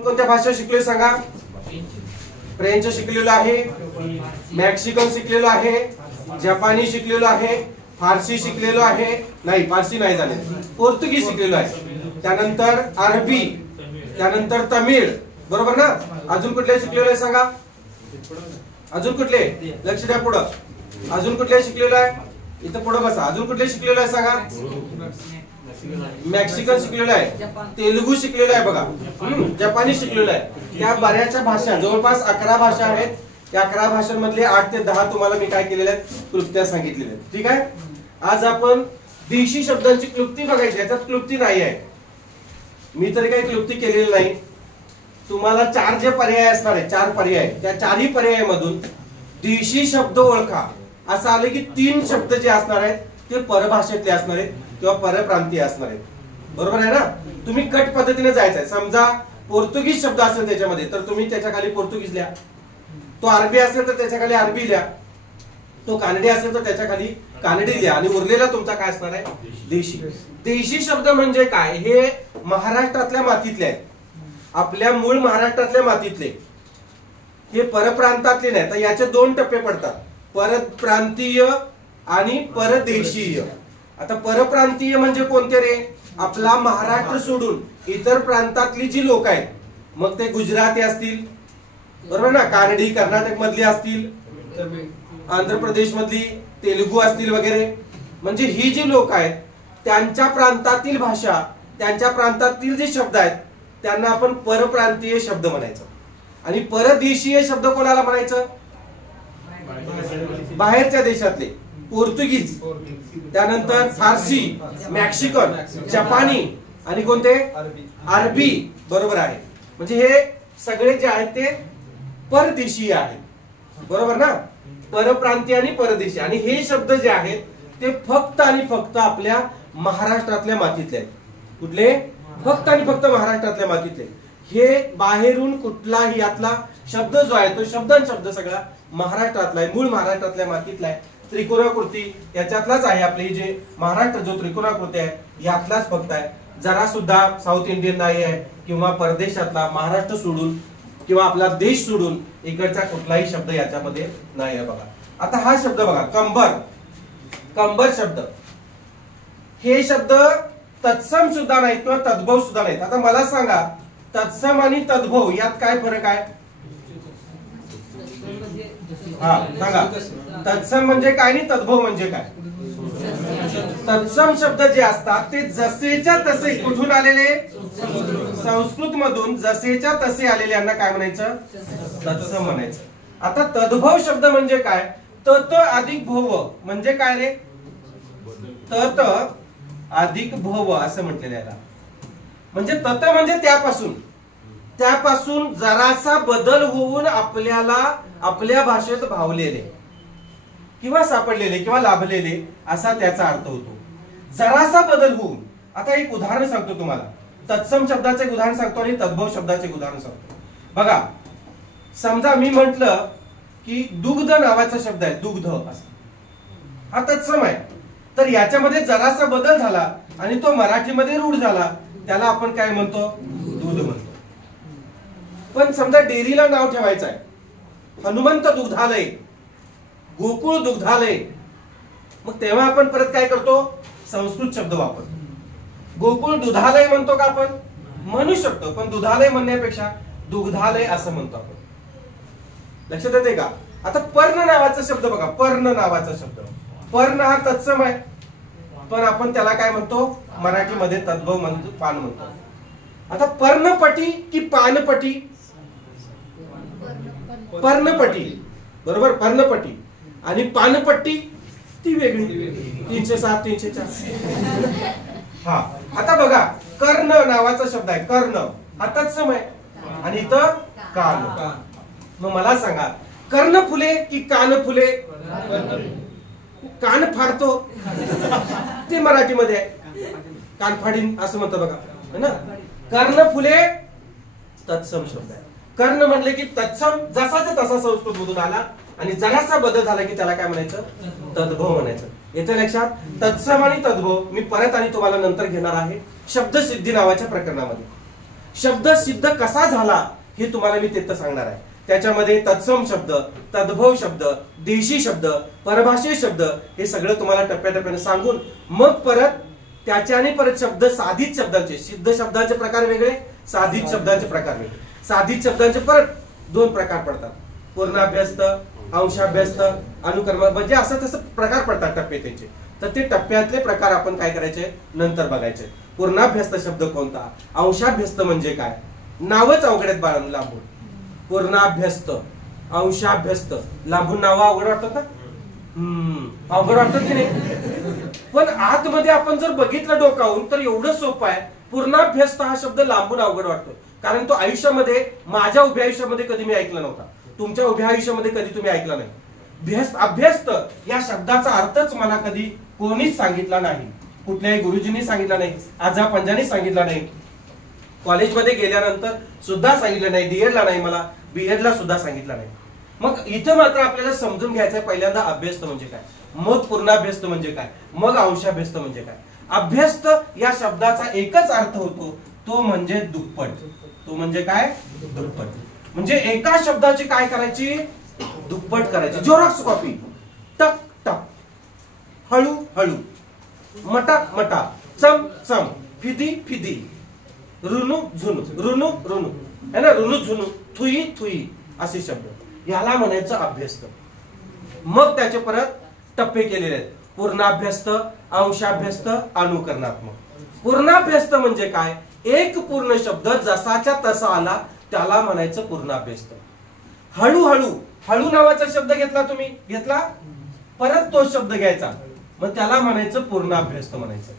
कोणत्या भाषा शिकलोय सांगा? फ्रेंच शिकलेलो आहे, मेक्सिकन शिकलेलो आहे, जपानी शिकलेलो आहे, फारसी शिकलेलो आहे, नाही फारसी नाही झाले, पोर्तुगीज शिकलेलो आहे, त्यानंतर अरबी, त्यानंतर तमिळ, बरोबर ना? अजून कुठले शिकलेलो आहे सांगा? अजून कुठले? लक्ष द्या पुढं. अजून कुठले शिकलेलो आहे? इथं पुढे बसा. अजून कुठले शिकलेलो आहे सांगा? मेक्सिकन शिकलेलो आहे, तेलुगू शिकलेलो आहे बघा, जपानी शिकलेलो आहे. त्या बऱ्याचशा भाषा, जवळपास 11 भाषा आहेत. त्या 11 भाषांमधले 8 ते 10 तुम्हाला मी काय केलेल्या आहेत? क्लुप्त्या सांगितलेल्या आहेत. ठीक आहे. आज आपण देशी शब्दांची क्लुप्ती बघायची. याच्यात क्लुप्ती नाही आहे, मी तरी काही क्लुप्ती केलेली नाही. तुम्हाला 4 जे पर्याय असणार आहे, 4 पर्याय, त्या 4ही पर्यायामधून देशी शब्द ओळखा असं आले की 3 शब्द जे असणार आहेत ते परभाषेतले असणार आहेत किंवा परप्रांतीय असणार आहेत. बरोबर आहे ना? तुम्ही कट पद्धतीने जायचं आहे. समजा पोर्तुगीज शब्द असेल त्याच्यामध्ये तर तुम्ही त्याच्या खाली पोर्तुगीज लिहा. तो अरबी असेल तर त्याच्या खाली अरबी लिहा. तो कानडी असेल तर त्याच्या खाली कानडी लिहा. आणि उरलेला तुमचा काय असणार आहे? देशी. देशी शब्द म्हणजे काय? हे महाराष्ट्रातल्या मातीतले आहेत, आपल्या मूळ महाराष्ट्रातल्या मातीतले. हे परप्रांतातले नाही. तर याचे 2 टप्पे पडतात, परप्रांतीय आणि परदेशीय. आता परप्रांतीय म्हणजे कोणते रे? आपला महाराष्ट्र सोडून इतर प्रांतातली जी लोक आहेत, मग ते गुजराती असतील, बरोबर ना, कानडी कर्नाटक मधली असतील, आंध्र प्रदेश मधली, तेलुगू असतील वगैरे. म्हणजे ही जी लोक आहेत त्यांच्या प्रांतातील भाषा, त्यांच्या प्रांतातील जे शब्द आहेत त्यांना आपण परप्रांतीय शब्द म्हणायचं. आणि परदेशीय शब्द कोणाला म्हणायचं? बाहेरच्या देशातले. पोर्तुगीज, त्यानंतर फारसी, मेक्सिकन, जपानी आणि कोणते? अरबी. बरोबर आहे. म्हणजे हे सगळे जे आहेत ते परदेशीय आहेत. बरोबर ना? परप्रांतीय आणि परदेशी. आणि हे शब्द जे आहेत ते फक्त आणि फक्त आपल्या महाराष्ट्रातल्या मातीतले आहेत. कुठले? फक्त आणि फक्त महाराष्ट्रातल्या मातीतले. हे बाहेरून कुठलाही यातला शब्द जो आहे तो शब्द सगळा महाराष्ट्रातला आहे, मूळ महाराष्ट्रातल्या मातीतला आहे. त्रिकोणाकृती याच्यातलाच आहे. आपली जे महाराष्ट्र जो त्रिकोणाकृती आहे यातलाच फक्त आहे. जरा सुद्धा साऊथ इंडियन नाही आहे किंवा परदेशातला, महाराष्ट्र सोडून किंवा आपला देश सोडून इकडचा कुठलाही शब्द याच्यामध्ये नाही आहे बघा. आता हा शब्द बघा, कंबर. कंबर शब्द, हे शब्द तत्सम सुद्धा नाहीत किंवा तद्भव सुद्धा नाहीत. आता मला सांगा, तत्सम आणि तद्भव यात काय फरक आहे? हा सांगा. तत्सम म्हणजे काय आणि तद्भव म्हणजे काय? तत्सम शब्द जे असतात ते जसेच्या तसे कुठून आलेले? संस्कृत मधून जसेच्या तसे आलेले यांना काय म्हणायचं? तत्सम म्हणायचं. आता तद्भव शब्द म्हणजे काय? तत अधिक भव म्हणजे काय रे? तत अधिक भव असं म्हटलेलं याला. म्हणजे तत म्हणजे त्यापासून जरासा बदल होऊन आपल्याला आपल्या भाषेत भावलेले किंवा सापडलेले किंवा लाभलेले असा त्याचा अर्थ होतो. जरासा बदल होऊन. आता एक उदाहरण सांगतो तुम्हाला. तत्सम शब्दाचे एक उदाहरण सांगतो आणि तद्भव शब्दाचे एक उदाहरण सांगतो. बघा, समजा मी म्हटलं की दुग्ध नावाचा शब्द आहे, दुग्ध असं, हा तत्सम आहे. तर याच्यामध्ये जरासा बदल झाला आणि तो मराठीमध्ये रूढ झाला, त्याला आपण काय म्हणतो? दूध म्हणतो. पण समजा डेअरीला नाव ठेवायचं आहे, हनुमंत दुग्धालय, गोकुळ दुग्धालय, मग तेव्हा आपण परत काय करतो? संस्कृत शब्द वापरतो. गोकुळ दुधालय म्हणतो का आपण? म्हणू शकतो, पण दुधालय म्हणण्यापेक्षा दुग्धालय असं म्हणतो आपण. लक्षात येते का? आता पर्ण नावाचा शब्द बघा, पर्ण नावाचा शब्द, पर्ण हा तत्सम आहे, पण आपण त्याला काय म्हणतो? मराठीमध्ये तद्भव म्हणतो, पान म्हणतो. आता पर्णपटी की पानपटी? पर्णपटी, बरोबर, पर्णपटी. आणि पानपट्टी ती वेगळी, 307 304. हा. आता बघा, कर्ण नावाचा शब्द आहे, कर्ण हा तत्सम आहे आणि इथं कान. मग मला सांगा, कर्ण फुले की कान फुले? कान फाडतो ते मराठीमध्ये आहे, कान फाडीन असं म्हणतो बघा, है ना? कर्ण फुले तत्सम शब्द आहे. कर्ण म्हणले की तत्सम जसाचा तसा संस्कृत मधून आला आणि जरासा बदल झाला की त्याला काय म्हणायचं? तद्भव म्हणायचं. येथे लक्षात, तत्सम आणि तद्भव मी परत आणि तुम्हाला नंतर घेणार आहे शब्दसिद्धी नावाच्या प्रकरणामध्ये. शब्द सिद्ध कसा झाला हे तुम्हाला मी तिथं सांगणार आहे. त्याच्यामध्ये तत्सम शब्द, तद्भव शब्द, देशी शब्द, परभाषे शब्द हे सगळं तुम्हाला टप्प्याटप्प्याने सांगून मग परत त्याच्याने परत शब्द साधित शब्दांचे, सिद्ध शब्दांचे प्रकार वेगळे, साधित शब्दांचे प्रकार वेगळे. साधित शब्दांचे परत 2 प्रकार पडतात, पूर्णाभ्यस्त, अंशाभ्यस्त, अनुकर्म, म्हणजे असं तसं प्रकार पडतात टप्पे त्यांचे. तर ते टप्प्यातले प्रकार आपण काय करायचे नंतर बघायचे. पूर्णाभ्यस्त शब्द कोणता, अंशाभ्यस्त म्हणजे काय, नावच अवघड आहेत बाळांनो लांबून. पूर्णाभ्यस्त, अंशाभ्यस्त, लांबून नाव अवघड वाटतात ना, अवघड वाटतात की नाही, पण आतमध्ये आपण जर बघितलं डोकावून तर एवढं सोपं आहे. पूर्णाभ्यस्त हा शब्द लांबून अवघड वाटतो, कारण तो आयुष्यामध्ये, माझ्या उभ्या आयुष्यामध्ये कधी मी ऐकला नव्हता, तुमच्या उभ्या आयुष्यामध्ये कधी तुम्ही ऐकला नाही. अभ्यस्त या शब्दाचा अर्थच मला कधी कोणीच सांगितला नाही, कुठल्याही गुरुजींनी सांगितला नाही, आजा पंजांनी सांगितला नाही, कॉलेजमध्ये गेल्यानंतर सुद्धा सांगितलं नाही, डीएडला नाही, मला बीएडला सुद्धा सांगितलं नाही. मग इथं मात्र आपल्याला समजून घ्यायचंय पहिल्यांदा अभ्यस्त म्हणजे काय, मग पूर्णाभ्यस्त म्हणजे काय, मग अंशाभ्यस्त म्हणजे काय. अभ्यस्त या शब्दाचा एकच अर्थ होतो, तो म्हणजे दुप्पट. तो म्हणजे काय, दुप्पट. म्हणजे एका शब्दाची काय करायची, दुप्पट करायची. झेरॉक्स कॉपी, टक टक, हळू हळू, मटाक मटाक, चम चम, फिदी फिदी, रुनु झुनु, रुनु रुनु है ना, रुनु झुनु, थुई थुई, असे शब्द, याला म्हणायचं अभ्यस्त. मग त्याचे परत टप्पे केलेले आहेत, पूर्णाभ्यस्त, अंशाभ्यस्त, अनुकरणात्मक. पूर्णाभ्यस्त म्हणजे काय, एक पूर्ण शब्द जसाच्या तसा आला त्याला म्हणायचं पूर्णाभ्यस्त. हळूहळू, हळू नावाचा शब्द घेतला, तुम्ही घेतला, परत तो शब्द घ्यायचा, मग त्याला म्हणायचं पूर्णाभ्यस्त म्हणायचं.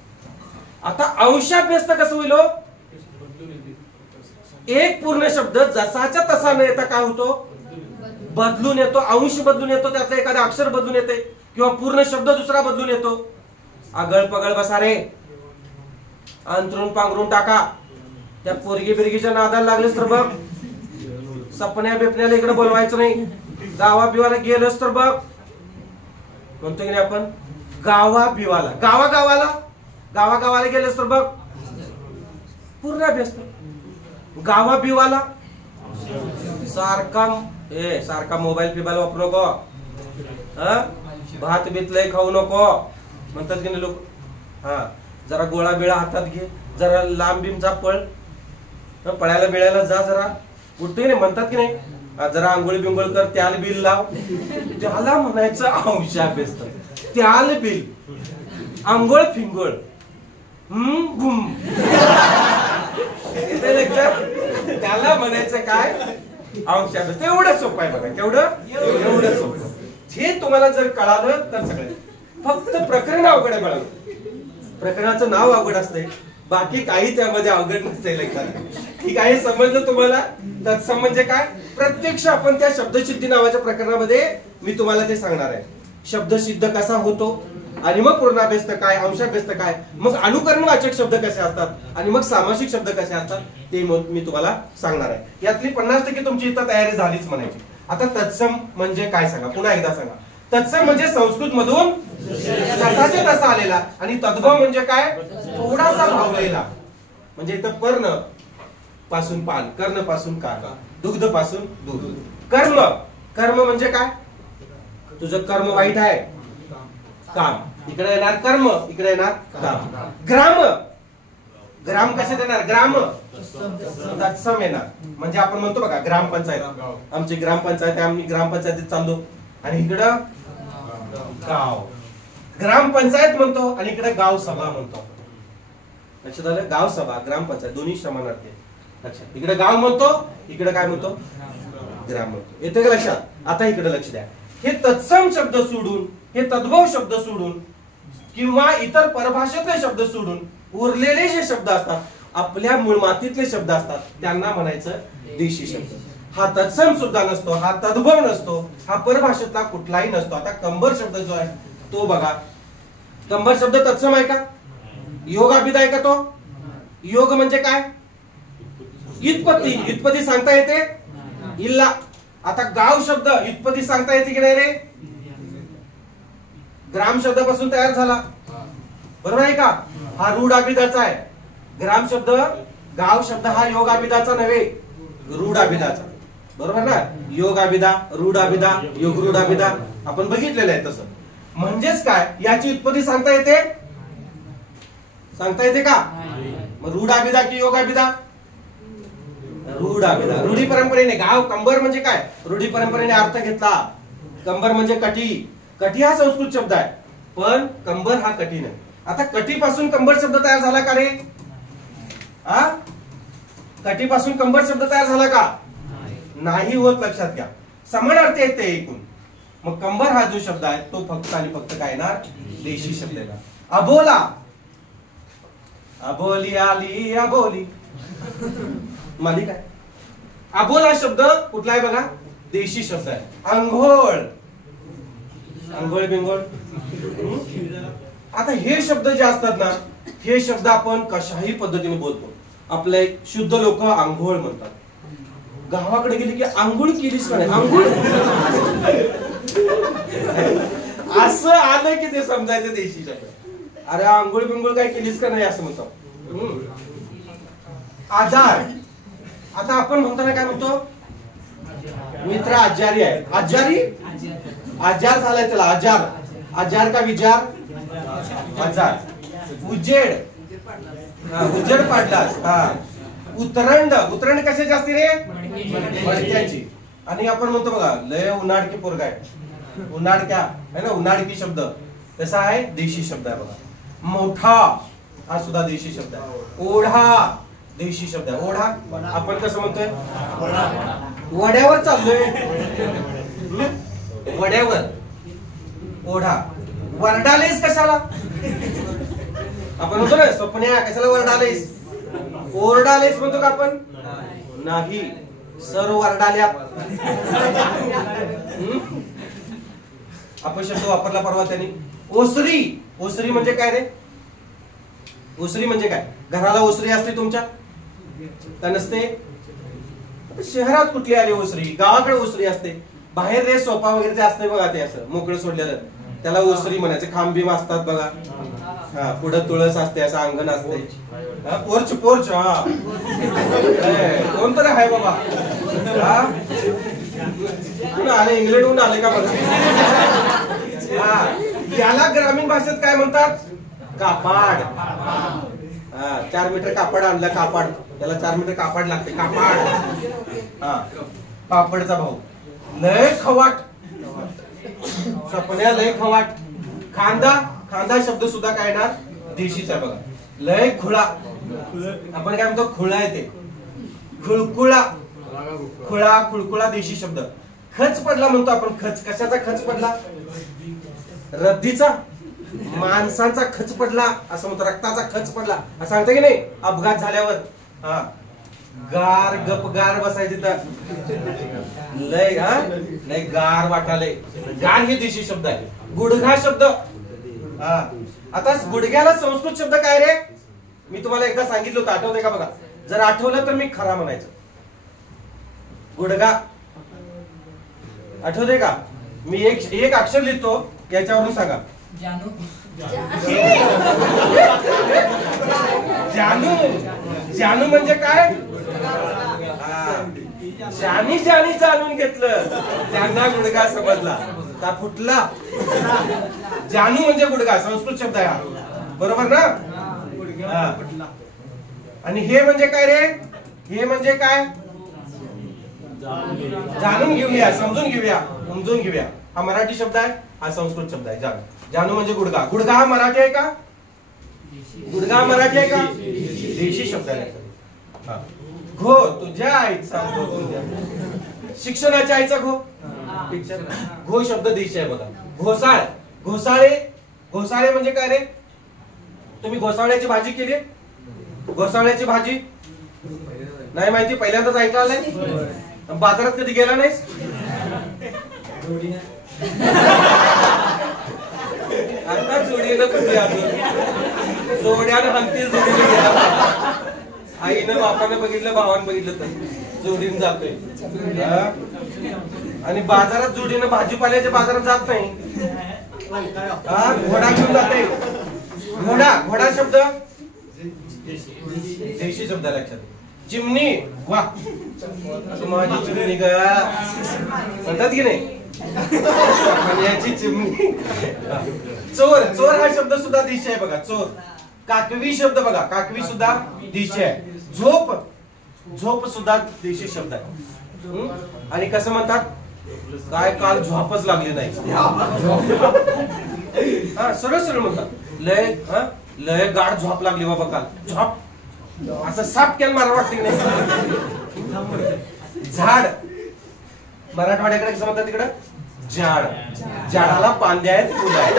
आता अंशाभ्यस्त कसं होईल, एक पूर्ण शब्द जसाच्या तसा न येता काय होतो, बदलून येतो, अंश बदलून येतो, त्यातलं एखादं अक्षर बदलून येते, किंवा पूर्ण शब्द दुसरा बदलून येतो. आगळ पगळ बसा रे, अंतरून पांघरून टाका, त्या पोरगी बिरगीच्या नादाला लागलेस तर बघ, सपन्या बिपण्याला इकडे बोलवायचं नाही, गावा बिवाला गेलंच तर बघ, म्हणतो की नाही आपण, गावा बिवाला, गावागावाला, गावागावाला गेलंस तर बघ, पूर्णाभ्यस्त. गावा बिवाला, सारखा मोबाईल फिबाईल वापरू नको, भात बीत लय खाऊ नको म्हणतात की नाही लोक. हा, जरा गोळा बिळा हातात घे, जरा लांब बिम जा, पळायला बिळायला जा, जरा उठतोय नाही म्हणतात की नाही, जरा आंघोळी बिंगोळ कर, त्याल बिल लाव, त्याला म्हणायचं अंशाभ्यस्त. त्याल बिल, आंघोळ फिंगोळ, घुम, त्याला म्हणायचं काय, अंशाभ्यस्त. एवढं सोपं आहे बघा, केवढं, एवढं सोपं. हे तुम्हाला जर कळालं तर सगळं. फक्त प्रकरण अवघड आहे बाळा, प्रकरणाचं नाव अवघड असतंय, बाकी काही त्यामध्ये अवघड नसते. ठीक आहे, समजलं तुम्हाला. तत्सम म्हणजे काय, प्रत्यक्ष आपण त्या शब्दसिद्धी नावाच्या प्रकरणामध्ये मी तुम्हाला ते सांगणार आहे. शब्दसिद्ध कसा होतो, आणि मग पूर्णाभ्यस्त काय, अंशाभ्यस्त काय, मग अनुकरणवाचक शब्द कसे असतात, आणि मग सामासिक शब्द कसे असतात ते मी तुम्हाला सांगणार आहे. यातली 50% तुमची इथं तयारी झालीच म्हणायची. आता तत्सम म्हणजे काय सांगा, पुन्हा एकदा सांगा. तत्सम म्हणजे संस्कृत मधून जसाच्या तसा आलेला, आणि तद्भव म्हणजे काय, थोडासा भावलेला. म्हणजे इथं पर्ण पासून पाल, कर्ण पासून काल, दुग्ध पासून दूध. कर्म, कर्म म्हणजे काय, तुझं कर्म वाईट आहे, काम, इकडे येणार कर्म, इकडे येणार काम. ग्राम, ग्राम कशात येणार, ग्राम तत्सम येणार. म्हणजे आपण म्हणतो बघा ग्रामपंचायत, आमची ग्रामपंचायत आहे, आम्ही ग्रामपंचायतीत चाललो, आणि इकडं गाव, ग्रामपंचायत म्हणतो, आणि इकडे गाव सभा म्हणतो. लक्षात आलं, गाव सभा ग्रामपंचायत दोन्ही समानार्थी. लक्षात, इकडे गाव म्हणतो, इकडे काय म्हणतो, ग्राम म्हणतो. येते का लक्षात. आता इकडे लक्ष द्या, हे तत्सम शब्द सोडून, हे तद्भव शब्द सोडून, किंवा इतर परभाषेतले शब्द सोडून उरलेले जे शब्द असतात, आपल्या मूळ मातीतले शब्द असतात, त्यांना म्हणायचं देशी शब्द. हा तत्सम सुद्धा नसतो, हा तद्भव नसतो, हा परभाषेतला कुठलाही नसतो. आता कंबर शब्द जो आहे तो बघा, कंबर शब्द तत्सम आहे का, योगाभिध आहे का तो. योग म्हणजे काय, इत्पत्ती, इत्पत्ती सांगता येते, इल्ला. आता गाव शब्द इत्पत्ती सांगता येते की नाही रे, ग्राम शब्दापासून तयार झाला, बरोबर आहे का. हा रूढ अभिधाचा आहे. ग्राम शब्द गाव शब्द हा योग अभिधाचा नव्हे, रूढ अभिधाचा. बरोबर ना? योग अभिधा, रूढ अभिधा, योग रूढ अभिधा आपण बघितलेलं आहे तसं. म्हणजेच काय, याची उत्पत्ती सांगता येते? सांगता येते का? मग रूढ अभिधा की योग अभिधा? रूढ अभिधा. रूढी परंपरेने गाव कंबर म्हणजे काय, रूढी परंपरेने अर्थ घेतला. कंबर म्हणजे कटी. कटी हा संस्कृत शब्द आहे, पण कंबर हा कटी नाही. आता कटीपासून कंबर शब्द तयार झाला का रे? कटीपासून कंबर शब्द तयार झाला का? नाही होत. लक्षात घ्या, समानार्थी आहेत ते एकूण. मग कंबर हा जो शब्द आहे तो फक्त आणि फक्त काय येणार? देशी शब्द येणार. अबोला, अबोली आली अबोली, मालिक आहे. अबोला शब्द कुठला आहे बघा? देशी शब्द आहे. अंघोळ, अंघोळ बिंगोळ. आता हे शब्द जे असतात ना, हे शब्द आपण कशाही पद्धतीने बोलतो. आपले शुद्ध लोक अंघोळ म्हणतात. गावाकडे गेली की अंघोळ केलीस का नाही? अंघोळ असं आलं की ते समजायचं देशी शब्द. अरे अंघोळ बिंगोळ काय केलीस का नाही असं म्हणतो. आजार, आता आपण म्हणताना काय म्हणतो? मित्र आजारी आहे. आजारी, आजार झालाय त्याला. आजार, आजार का विचार? आजार. उजेड, उजेड पाडलास. उतरंड, उतरंड कशाची असते रे? मडक्याची. आणि आपण म्हणतो बघा, लय उन्हाळकी पोरगा आहे, उन्हाळक्या आहे ना, उन्हाळकी शब्द तसा आहे, देशी शब्द आहे बघा. मोठा हा सुद्धा देशी शब्द आहे. ओढा देशी शब्द आहे. ओढा आपण कसं म्हणतोय? वड्यावर चाललोय, वड्यावर. ओढा. वरडालेस कशाला? आपण म्हणतो ना, स्वप्न्या कशाला वरडालेस? ओरडालेस म्हणतो का आपण? नाही, सर्व वरडाल्या. आपण शब्द वापरला परवा त्यांनी. ओसरी, ओसरी म्हणजे काय रे? ओसरी म्हणजे काय? घराला ओसरी असते तुमच्या का नसते? शहरात कुठली आली ओसरी? गावाकडे ओसरी असते. बाहेर रे सोफा वगैरे ते असते बघा, ते असं मोकळं सोडलेलं, त्याला ओसरी म्हणायचं. खांबीम असतात बघा, हा, पुढं तुळस असते, असं अंगण असते. Porch, porch. हा, कोणतरी आहे बाबा. आले इंग्लंडहून आले का बघा. याला ग्रामीण भाषेत काय म्हणतात? कापाड. 4 मीटर कापड आणलं. कापड, त्याला 4 मीटर कापड लागते. कापड. पापडचा भाऊ. लय खवाट, सपन्या लय खवाट. खांदा, खांदा शब्द सुद्धा काय ना देशीचा बघा. लय खुळा, आपण काय म्हणतो? खुळा आहे ते. खुळकुळा, खुळा, खुळकुळा देशी शब्द. खच पडला म्हणतो आपण. खच, कशाचा खच पडला? रद्दीचा, माणसांचा खच पडला असं म्हणतो. रक्ताचा खच पडला असं सांगता की नाही अपघात झाल्यावर? गार, गपगार बसायचे तर लय लय गार वाटाले. गार हे देशी शब्द आहे. गुडघा शब्द. आता गुडघ्याला संस्कृत शब्द काय रे? मी तुम्हाला एकदा सांगितलं होतं, आठवतंय का बघा? जर आठवलं तर मी खरा म्हणायचं. गुडघा आठवतंय का? मी एक अक्षर लिहितो, याच्यावरून सांगा. जानू, जानू म्हणजे काय? ज्यानी ज्यानी जाणून घेतलं त्यांना गुडघा समजला का फुटला. जानू म्हणजे गुडघा, संस्कृत शब्द आहे, बरोबर ना? आणि हे म्हणजे काय रे? हे म्हणजे काय? जाणून घेऊया, समजून घेऊया, समजून घेऊया. हा मराठी शब्द आहे, हा संस्कृत शब्द आहे. जानू, जानू म्हणजे गुडघा. गुडघा हा मराठी आहे का? गुडघा मराठी आहे का? देशी शब्द आहे. घो, तुझ्या आईचा घो, तुझ्या शिक्षणाच्या आईचा घो. घो शब्द देशी आहे बघा. घोसाळ, घोसाळे, घोसाळे म्हणजे काय रे? तुम्ही घोसाळ्याची भाजी केली? घोसाळ्याची भाजी नाही माहिती? पहिल्यांदाच ऐकायला. बाजारात कधी गेला नाहीस? आता जोडीनं कुठे अजून जोड्यानं हंतील जोडीने गेला. आईनं बापानं बघितलं, भावानं बघितलं तर जोडीनं जातोय. आणि बाजारात जोडीनं भाजीपाल्याच्या बाजारात जात नाही. घोडा घेऊन जाते. घोडा, घोडा शब्द देशी शब्द लक्षात. चिमणी, वा माझी चिमणी ग म्हणतात की नाही, पाण्याची चिमणी. चोर, चोर हा शब्द सुद्धा देशी आहे बघा, चोर. काकवी शब्द बघा, काकवी सुद्धा देशी आहे. झोप, झोप सुद्धा देशी शब्द आहे. आणि कसं म्हणतात, काय काल झोपच लागली नाही, हा सरळ सरळ म्हणतात. लय लय गाढ झोप लागली बाबा काल, झोप असं साप कॅन मारा वाटते की नाही. झाड, मराठवाड्याकडे कसं म्हणतात तिकडं, झाड. झाडाला पांद्या आहेत, फुलं आहेत.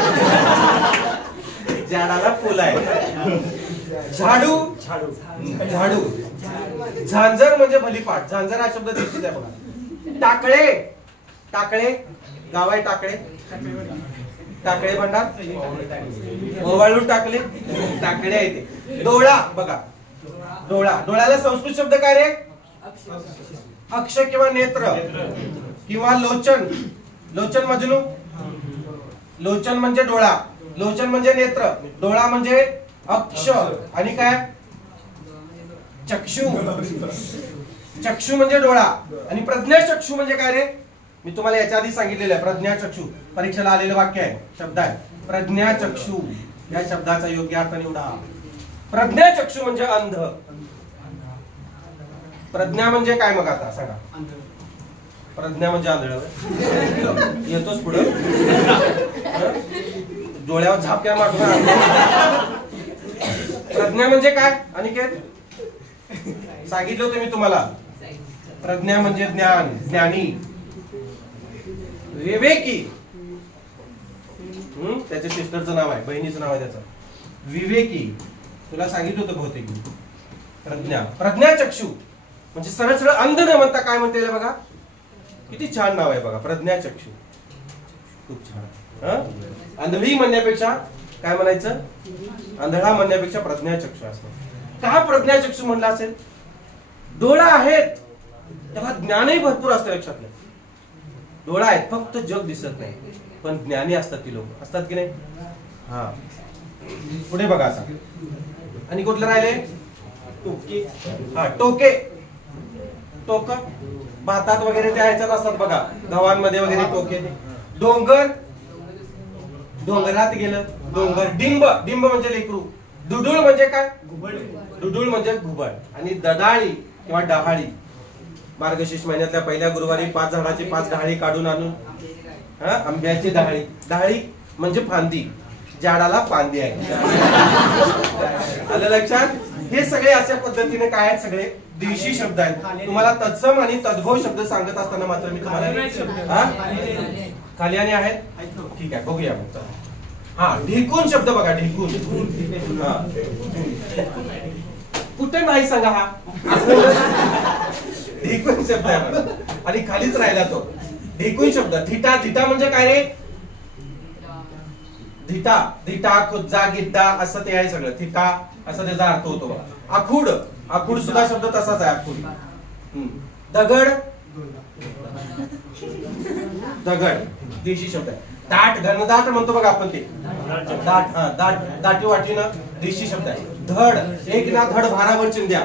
झाडाला फुलं आहे. झाडू, झाडू. झांजर म्हणजे भलीपाठ, झांजर हा शब्द देशीच आहे बघा. टाकळे, टाकळे गाव आहे टाकळे, टाकळे भंडार, ओवाळून टाकले, टाकळे आहे ते. डोळा बघा, डोळा. डोळ्याला संस्कृत शब्द काय रे, अक्ष किंवा नेत्र किंवा लोचन. लोचन मजनू, लोचन म्हणजे डोळा, लोचन म्हणजे नेत्र, डोळा म्हणजे अक्ष. आणि काय चक्षु, चक्षु म्हणजे डोळा. आणि प्रज्ञाचक्षु म्हणजे काय रे, मी तुम्हाला याच्या आधी सांगितलेलं आहे. प्रज्ञाचक्षु परीक्षेला आलेलं वाक्य आहे, शब्द आहे. प्रज्ञाचक्षु या शब्दाचा योग्य अर्थ निवडा. प्रज्ञाचक्षु म्हणजे अंध. प्रज्ञा म्हणजे काय मग आता सांगा. प्रज्ञा म्हणजे आंधळ. येतोच पुढं, डोळ्यावर झापक्या मारून. प्रज्ञा म्हणजे काय अनिकेत, सांगितलं होतं मी तुम्हाला. प्रज्ञा म्हणजे ज्ञान, ज्ञानी. विवेकी, त्याच्या सिस्टरचं नाव आहे, बहिणीचं नाव आहे त्याचं, विवेकी. तुला सांगितलं होतं बहुतेक. प्रज्ञा, प्रज्ञाचक्षु म्हणजे सरळ सरळ अंध न म्हणता काय म्हणते बघा, किती छान नाव आहे बघा, प्रज्ञाचक्षु. खूप छान. आंधळी म्हणण्यापेक्षा काय म्हणायचं, आंधळा म्हणण्यापेक्षा प्रज्ञाचक्षु असतं. का प्रज्ञाचक्षु म्हणलं असेल, डोळा आहेत तेव्हा ज्ञानही भरपूर असतं. लक्षात नाही, डोळा आहेत फक्त जग दिसत नाही, पण ज्ञानी असतात ती लोक, असतात की नाही. हा पुढे बघा असा. आणि कुठलं राहिले, टोके. हा टोके, टोक भातात वगैरे त्या ह्याच्यात असतात बघा, गव्हांमध्ये वगैरे टोके. डोंगर, डोंगरात गेलं, डोंगर. डिंब, डिंब म्हणजे लेकरू. डुडुळ म्हणजे काय, डुडुळ म्हणजे घुबड. आणि दडाळी किंवा डहाळी, मार्गशीर्ष महिन्यातल्या पहिल्या गुरुवारी 5 झाडाची 5 डहाळी काढून आणून, आंब्याची डहाळी. डहाळी म्हणजे फांदी, झाडाला फांदी आहे. आलं लक्षात. हे सगळे अशा पद्धतीने काय आहेत, सगळे देशी शब्द आहेत. तुम्हाला तत्सम आणि तद्भव शब्द सांगत असताना मात्र मी तुम्हाला खाली आणि आहेत, ठीक आहे बघूया मग. हा ढिकून शब्द बघा, ढिकून. कुठे नाही सांगा, हा ढिकून शब्द आहे आणि खालीच राहिला तो ढिकून शब्द. थिटा, थिटा म्हणजे काय रे, धिटा, धिटा, खुज्जा, गिड्डा असं ते आहे सगळं. थिटा असं त्याचा अर्थ होतो. आखूड, आखूड सुद्धा शब्द तसाच आहे, आखूड. दगड, दगड देशी शब्द आहे. दाट, घनदाट म्हणतो बघा आपण ते, दाट. दाट, दाटी वाटीनं देशी शब्द आहे. धड, एक ना धड भारावर चिंध्या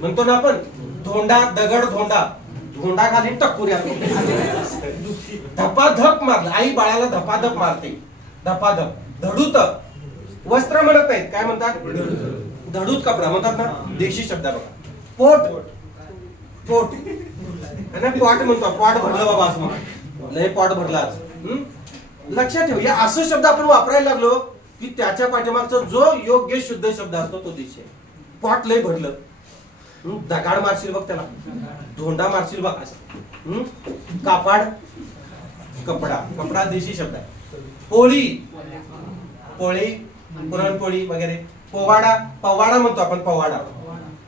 म्हणतो ना आपण. धोंडा, दगड, धोंडा, धोंडा खाली टक्कुऱ्या. धपाधप मारलं, आई बाळाला धपाधप मारते, धपाधप. धडूत, वस्त्र म्हणत नाहीत, काय म्हणतात, धडूत कपडा म्हणतात ना, देशी शब्द बघा. पोट, पोट पॉट म्हणतो, पॉट भरलं बाबा असं म्हणा, लय पॉट भरला आज. लक्षात ठेव, या असं शब्द आपण वापरायला लागलो की त्याच्या पाठीमागचा जो योग्य शुद्ध शब्द असतो तो देशी आहे. पॉट लय भरलं, दगाड मारशील बघ त्याला, धोंडा मारशील बघ असं. कापाड, कपडा, कपडा देशी शब्द आहे. पोळी, पोळी, पुरणपोळी वगैरे. पोवाडा, पवाडा म्हणतो आपण, पवाडा,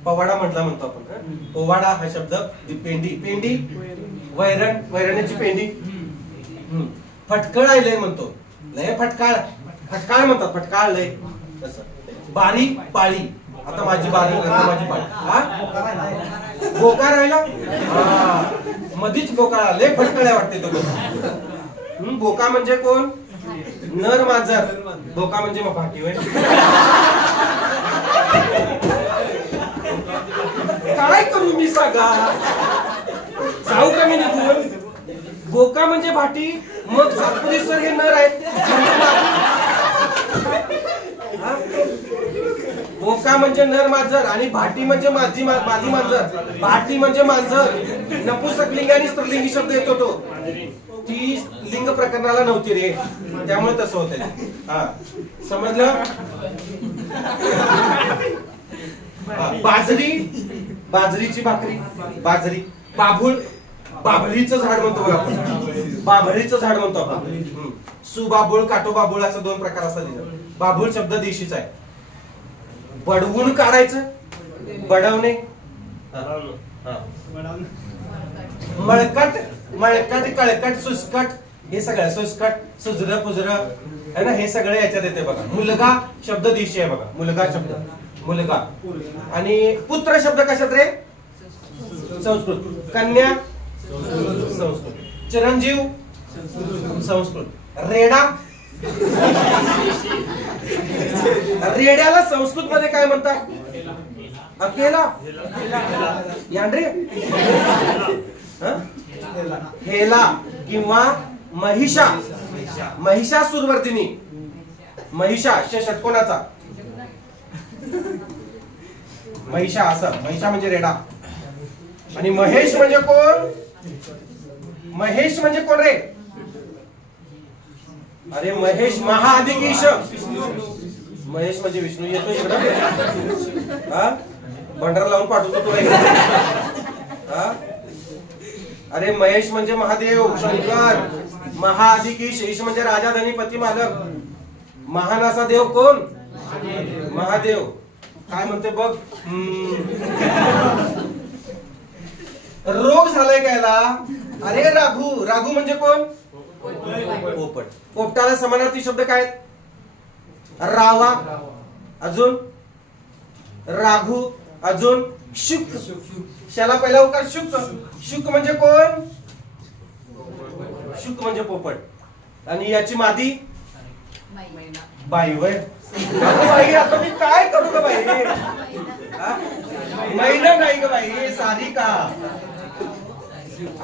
पवाडा म्हटला म्हणतो आपण. पोवाडा हा शब्द. पेंडी, पेंडी वैरण, वैरण्याची पेंडी. फटकळ आहे लय म्हणतो, लय फटकाळ, फटकाळ म्हणतात, फटकाळ लय. बारी, पाळी, आता माझी बारी, आता माझी पाळी. हा बोका राहिला, मधीच बोका, लय फटकळ्या वाटते तो. बोका म्हणजे कोण, नर मांजर. बोका म्हणजे मग भाटी होय. काय करू मी सांगा? जाऊ का मी निघून? बोका म्हणजे भाटी, मग सातपुतेश्वर हे नर आहेत. बोका म्हणजे नर मांजर आणि भाटी म्हणजे मादी मांजर. भाटी म्हणजे मांजर. नपुंसकलिंगी आणि स्त्रीलिंगी शब्द येतो तो. ती लिंग प्रकरणाला नव्हती रे, त्यामुळे तसं होतंय. हा समजलं? बाजरी, बाजरीची भाकरी, बाजरी. बाभूळ, बाभळीचं झाड म्हणतो बघा आपण. बाभळीचं झाड म्हणतो आपण. सुबाबूळ, काटोबाबूळ असं दोन प्रकार असतात. बाभूळ शब्द देशीचा आहे. बडवून काढायचं, बडवणे. मळकट, मळकट, कळकट, सुसकट, हे सगळं सुसकट, सुजरं पुजरं है ना, हे सगळं याच्यात येते बघा. मुलगा शब्द देशी आहे बघा. मुलगा शब्द, मुलगा. आणि पुत्र शब्द कशात रे? संस्कृत. कन्या संस्कृत. चिरंजीव संस्कृत. रेडा, रेड्याला संस्कृत मध्ये काय म्हणतात? अकेला, यांड्रे, हेला किंवा महिषा. महिषासुरवर्तिनी. महिषा षटकोनाचा महिषा असं. महिषा म्हणजे रेडा. आणि महेश म्हणजे कोण? महेश म्हणजे कोण रे? अरे महेश महाअधिकीश. महेश म्हणजे विष्णू. येतो इकडं. हा भंडारा लावून पाठवतो तुला. हा अरे महेश म्हणजे महादेव शंकर. महाअधिकीश. ईश म्हणजे राजा धनीपती मालक. महान असा देव कोण? महादेव. काय म्हणते बघ. रोग झालाय कायला? अरे राघू. राघू म्हणजे कोण? पोपट. पोपटाला समानार्थी शब्द काय? रावा. अजून राघू. अजून शुक. शाला पहिला उकार शुक. शुक म्हणजे कोण? शुक म्हणजे पोपट. आणि याची मादी बाई. वय बाई. आता मी काय करू ग बाई? महिना नाही ग बाई, सारिका.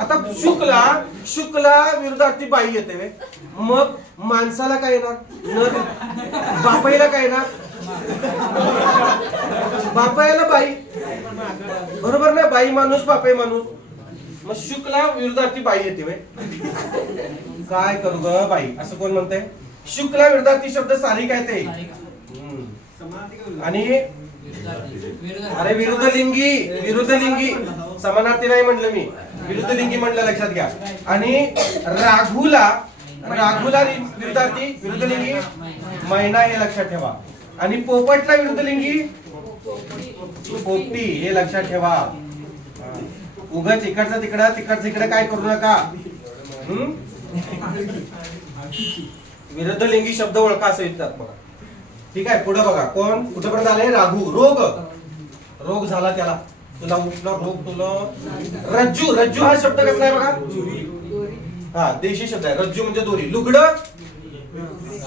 आता शुक्ला, शुक्ला विरुद्धार्थी बाई येते. मग माणसाला काय येणार? नर. बापाईला काय येणार? बापायला बाई. बरोबर ना? बाई माणूस, बापाई माणूस. मग शुक्ला विरुद्धार्थी बाई येते. काय करू ग बाई? असं कोण म्हणतंय? शुक्ला विरुद्धार्थी शब्द सारिका येते. आणि अरे विरुद्ध लिंगी. विरुद्ध लिंगी. समानार्थी नाही म्हणलं मी, विरुद्ध लिंगी म्हणलं, लक्षात घ्या. आणि राघूला, राघूला विरुद्धार्थी विरुद्ध लिंगी मैना, हे लक्षात ठेवा. आणि पोपटला विरुद्ध लिंगी पोपटी, हे लक्षात ठेवा. उगाच इकडचं तिकडं, तिकडचं इकडे काय करू नका. विरुद्ध लिंगी शब्द ओळखा असं येतात बघा. ठीक आहे, पुढे बघा. कोण कुठेपर्यंत आले? राघू. रोग. रोग झाला त्याला. तुला उठला रोग. तुला रज्जू. रज्जू हा शब्द कसला आहे बघा? हा देशी शब्द आहे. रज्जू म्हणजे दोरी. लुगड.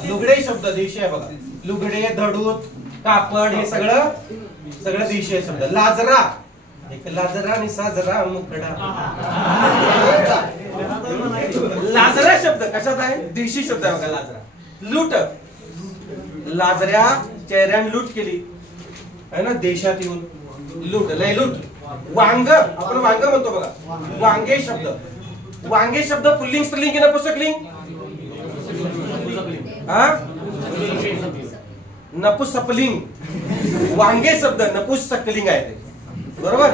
लुगडे शब्द देशी आहे बघा. लुगडे, धडूत, कापड, हे सगळं सगळं देशी आहे शब्द. लाजरा. एक लाजरा आणि साजरा मुकडा. लाजरा शब्द कशात आहे? देशी शब्द आहे बघा. लाजरा. लूट. लाजऱ्या चेहऱ्याने लूट केली है ना, देशात येऊन. लूट, लय लूट. वांग. आपण वांग म्हणतो बघा. वांगे शब्द. वांगे शब्द पुल्लिंग, स्त्रीलिंग की नपुंसकलिंग? हा नपुंसकलिंग. वांगे शब्द नपुंसकलिंग आहे ते. बरोबर?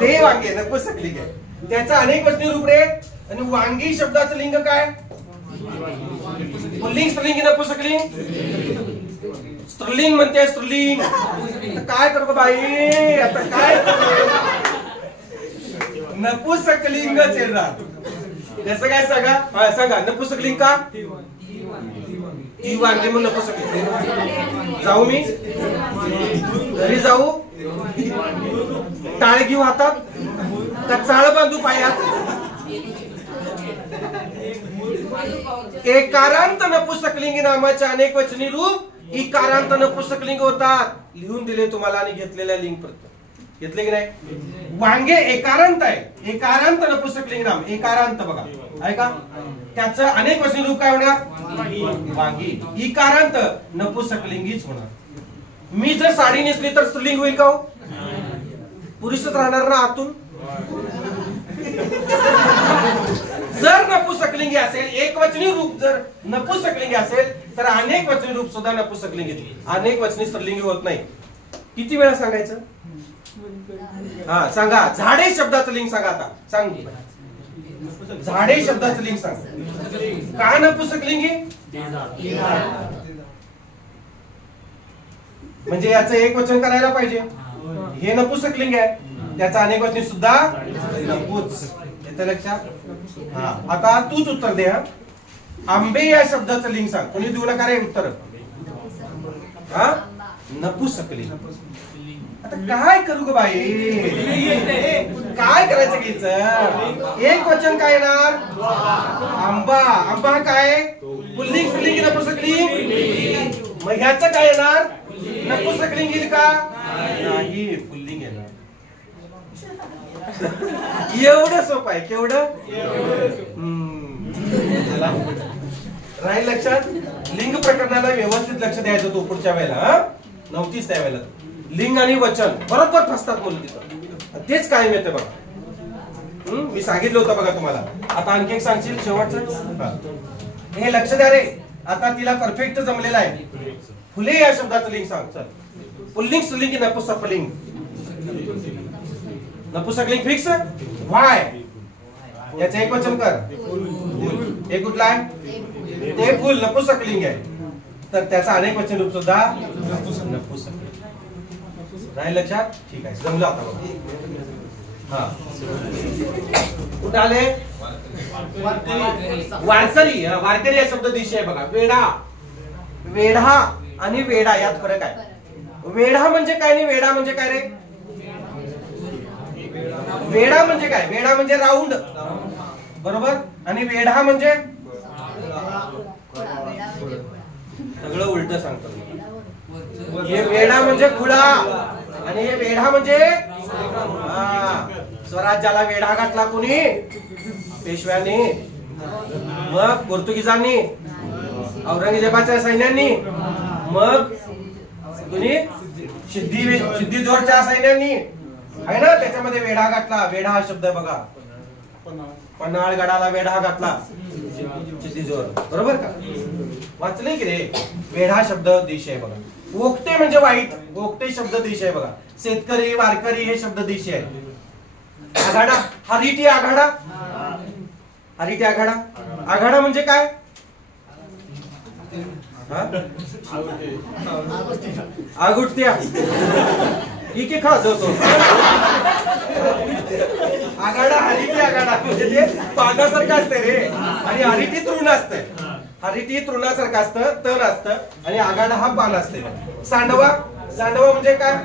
ते वांगे नपुंसकलिंग आहे. त्याचा अनेक वचनी रूप रे. आणि वांगी शब्दाचं लिंग काय? पुल्लिंग, स्त्रीलिंग की नपुंसकलिंग? स्त्रीलिंग म्हणते. स्त्रीलिंग. काय करू बाई? आता काय नपुंसकलिंगच येणार. त्याचं काय सांगा? सांगा नपुंसकलिंग का? ती वांगे म्हणून नपुंसकलिंग. जाऊ मी घरी जाऊ? टाळ घेऊ हातात का चाळ बांधू पायात? एकारांत नपुंसकलिंगी नामाचे अनेक वचनी रूप इकारांत नपुंसकलिंग होतात. लिहून दिले तुम्हाला आणि घेतलेल्या लिंक प्रत्येक. घेतले की नाही? वांगे एकारांत आहे, एकारांत नपुंसकलिंग नाम, एकारांत बघा आहे का? त्याचं अनेक वचनी रूप काय होणार? वांगी. इकारांत नपुंसकलिंगीच होणार. मी जर साडी नेसली तर स्त्रीलिंग होईल का हो? पुरुषच राहणार ना आतून. जर नपुंसकलिंगी असेल, एक वचनी रूप जर नपुंसकलिंगी असेल तर अनेक वचनी रूप सुद्धा नपुंसकलिंगी, अनेक वचनी स्त्रीलिंगी होत नाही. किती वेळा सांगायचं? हा सांगा. झाडे शब्दाचं लिंग सांगा आता. सांग. झाडे शब्दाचं लिंग सांग. का नपुंसकलिंगी? म्हणजे याचं एक वचन करायला पाहिजे. हे नपुंसकलिंग आहे, त्याचा अनेक वचनी सुद्धा नपुंस. येतं लक्षात? हा. आता तूच उत्तर दे. आंबे या शब्दाचं लिंग सांग. कोणी देऊ नका रे उत्तर. हा नपुंसकलिंग. आता काय करू ग बाई? काय करायचं घ्यायचं? एक वचन काय येणार? आंबा. आंबा काय? पुल्लिंग स्त्रीलिंग नपुंसकलिंग. मग ह्याचं काय येणार? नपुंसकलिंग येईल का? नाही, पुल्लिंग येणार. एवढं सोपं आहे. केवढं? राहील लक्षात? लिंग प्रकरणाला व्यवस्थित लक्ष द्यायचं तो पुढच्या वेळेला. नव्हतीच त्या वेळेला. लिंग आणि वचन बरोबर फसतात मुलं तिथं. तेच कायम येते बघा. मी सांगितलं होतं बघा तुम्हाला. आता आणखी एक सांगशील शेवटचं? हे लक्ष द्या रे. आता तिला परफेक्ट जमलेला आहे. फुले या शब्दाचं लिंग सांग. चल. पुल्लिंग स्त्रीलिंग की नपुंसकलिंग? नपुंसकलिंग फिक्स. वाय याचं एक वचन कर. हे कुठला आहे? ते फुल नपुंसकलिंग आहे, तर त्याचा अनेक वचन रूप सुद्धा नपुंसकलिंग. राहील लक्षात? ठीक आहे, जमलं आता बघा. हा कुठे आले? वारकरी. वारकरी या शब्द दिशा आहे बघा. वेढा. वेढा आणि वेडा यात फरक आहे. वेढा म्हणजे काय आणि वेडा म्हणजे काय रे? वेडा म्हणजे काय? वेडा म्हणजे राऊंड बरोबर, आणि वेढा म्हणजे सगळं उलट सांगतो. हे वेडा म्हणजे खुळा आणि हे वेढा म्हणजे स्वराज्याला वेढा घातला कोणी? पेशव्यांनी, मग पोर्तुगीजांनी, औरंगजेबाच्या सैन्यांनी, मग कोणी? सिद्धी-जोरच्या सैन्यांनी आहे ना. त्याच्यामध्ये वेढा घातला. वेढा हा शब्द बघा. पन्हाळगडाला वेढा घातला सिद्धी-जोर, बरोबर का? वाचले की रे? वेढा शब्द दिशा आहे बघा. ओकटे म्हणजे वाईट. ओकटे शब्द दिशा आहे बघा. शेतकरी, वारकरी हे शब्द दिशा आहे. आघाडा. हरिटी आघाडा. हरिटी आघाडा. आघाडा म्हणजे काय? आगुटत्या ठीक आहे. खा जातो आघाडा. हरिटी आघाडा म्हणजे ते पानासारखं असते रे, आणि हरिटी तृण असते. हरिटी तृणासारखं असतं, तण असतं, आणि आघाडा हा पान असते. सांडवा. सांडवा म्हणजे काय?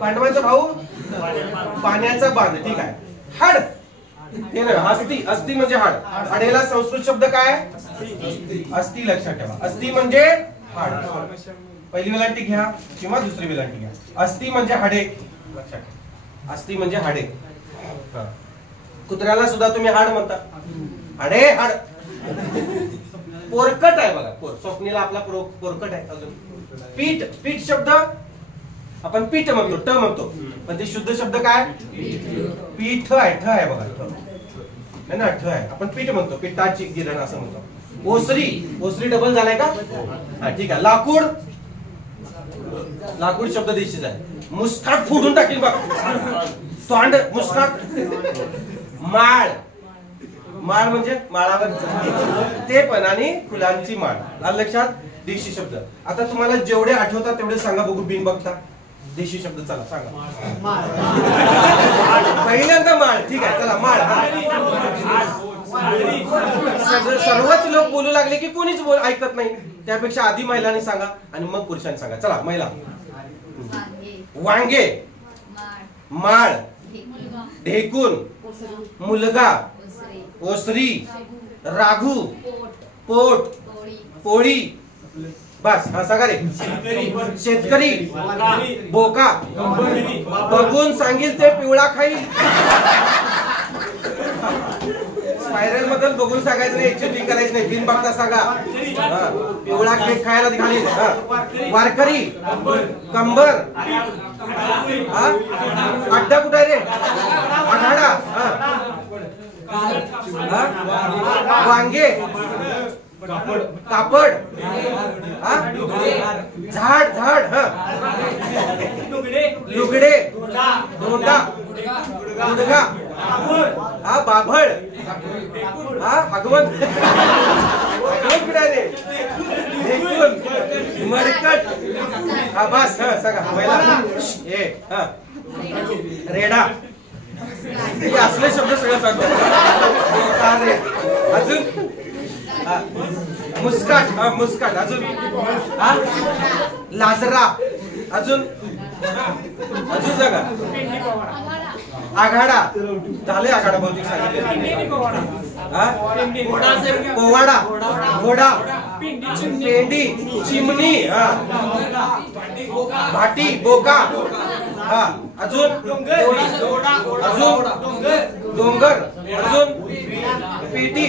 पांडवांचा भाऊ, पाण्याचा बांध. ठीक आहे. हाड ते ना. अस्थि. अस्थि म्हणजे हाड. हाडेला संस्कृत शब्द काय? अस्थि. लक्षात ठेवा. अस्थि म्हणजे हाड. पहिली वेलांटी घ्या किंवा दुसरी वेलांटी घ्या. अस्थि म्हणजे हाडे. लक्षात ठेवा. अस्थि म्हणजे हाडे. कुत्र्याला सुद्धा तुम्ही हाड म्हणता. हाडे. हाड. पोरकट आहे बघा. स्वप्नीला आपला पोरकट आहे. अजून पीठ. पीठ शब्द आपण पीठ म्हणतो, ट म्हणतो, पण ते शुद्ध शब्द काय? पीठ आहे. ठ आहे बघा. ठ ना. ठ आहे. आपण पीठ म्हणतो. पिठाची गिरण असं म्हणतो. ओसरी. ओसरी डबल झालाय का? हा ठीक आहे. लाकूड. लाकूड शब्द दिशेच आहे. मुस्काट फोडून टाकील बघ. तोंड. मुस्काट. माळ. माळ म्हणजे माळावर ते पण, आणि फुलांची माळ. लक्षात? देशी शब्द. आता तुम्हाला जेवढे आठवतात तेवढे सांगा बघू बिन बघता. देशी शब्द चला सांगा. पहिल्यांदा माळ. ठीक आहे चला. माळ. सर्वच लोक बोलू लागले की कोणीच ऐकत नाही. त्यापेक्षा आधी महिलांनी सांगा आणि मग पुरुषांनी सांगा. चला महिला. वांगे. माळ. ढेकून. मुलगा. ओसरी. राघू. पोट. पोळी. बस हा सांगा रे. शेतकरी बोका बघून सांगील ते पिवळा खाईल. स्पायरल मधून बघून सांगायचं नाही, एक्चुअली करायचं नाही, बिन बघता सांगा. पिवळा केक खायला घालील. वारकरी कंबर अड्डा कुठे रे? आघाडा. वांगे कापड झाड झाड लुगडे धोंडा गुडघा बाभळ हगवंत रे मडकट बस सगळा पहिला रेडा असले शब्द सगळं सांगतात. अजून मुस्काट मुस्काट अजून लाजरा अजून अजून सांगा. आघाडा झाले. आघाडा बहुतेक सांगितले. पोवाडा घोडा पेंडी चिमणी भाटी बोका अजून अजून डोंगर अजून पेटी